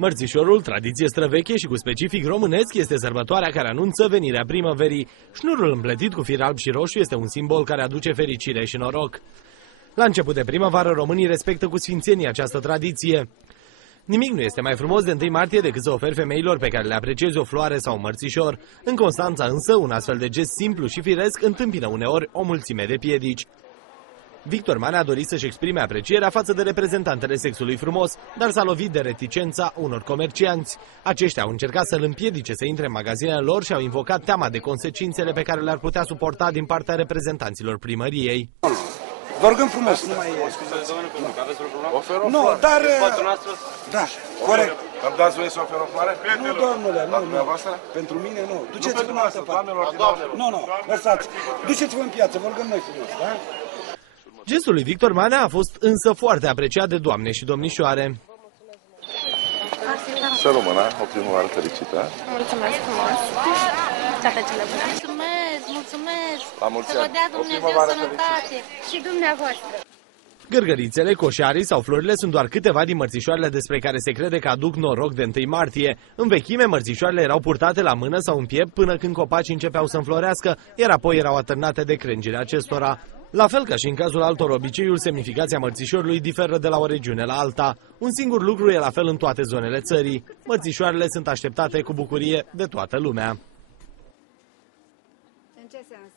Mărțișorul, tradiție străveche și cu specific românesc, este sărbătoarea care anunță venirea primăverii. Șnurul împletit cu fir alb și roșu este un simbol care aduce fericire și noroc. La început de primăvară, românii respectă cu sfințenie această tradiție. Nimic nu este mai frumos de 1 martie decât să oferi femeilor pe care le apreciezi o floare sau un mărțișor. În Constanța însă, un astfel de gest simplu și firesc întâmpină uneori o mulțime de piedici. Victor Manea a dorit să-și exprime aprecierea față de reprezentantele sexului frumos, dar s-a lovit de reticența unor comercianți. Aceștia au încercat să-l împiedice să intre în magazinele lor și au invocat teama de consecințele pe care le-ar putea suporta din partea reprezentanților primăriei. Vă rugăm frumos, nu mai... Nu, dar... Da, corect. Îmi dați voie să ofer o floare? Nu, domnule, nu. Pentru mine nu. Duceți-vă în altă parte. Nu, lăsați. Duceți-vă în piață, vă rugăm noi frumos, da? Gestul lui Victor Manea a fost însă foarte apreciat de doamne și domnișoare. Să rămână, o primăvară fericită. Mulțumesc frumos. Toate cele bune. Mulțumesc. La mulți ani. Să vă dea Dumnezeu sănătate. Și dumneavoastră. Gărgărițele, coșarii sau florile sunt doar câteva din mărțișoarele despre care se crede că aduc noroc de 1 martie. În vechime, mărțișoarele erau purtate la mână sau în piept până când copacii începeau să înflorească, iar apoi erau atârnate de crengile acestora. La fel ca și în cazul altor obiceiuri, semnificația mărțișorului diferă de la o regiune la alta. Un singur lucru e la fel în toate zonele țării. Mărțișoarele sunt așteptate cu bucurie de toată lumea. În ce sens?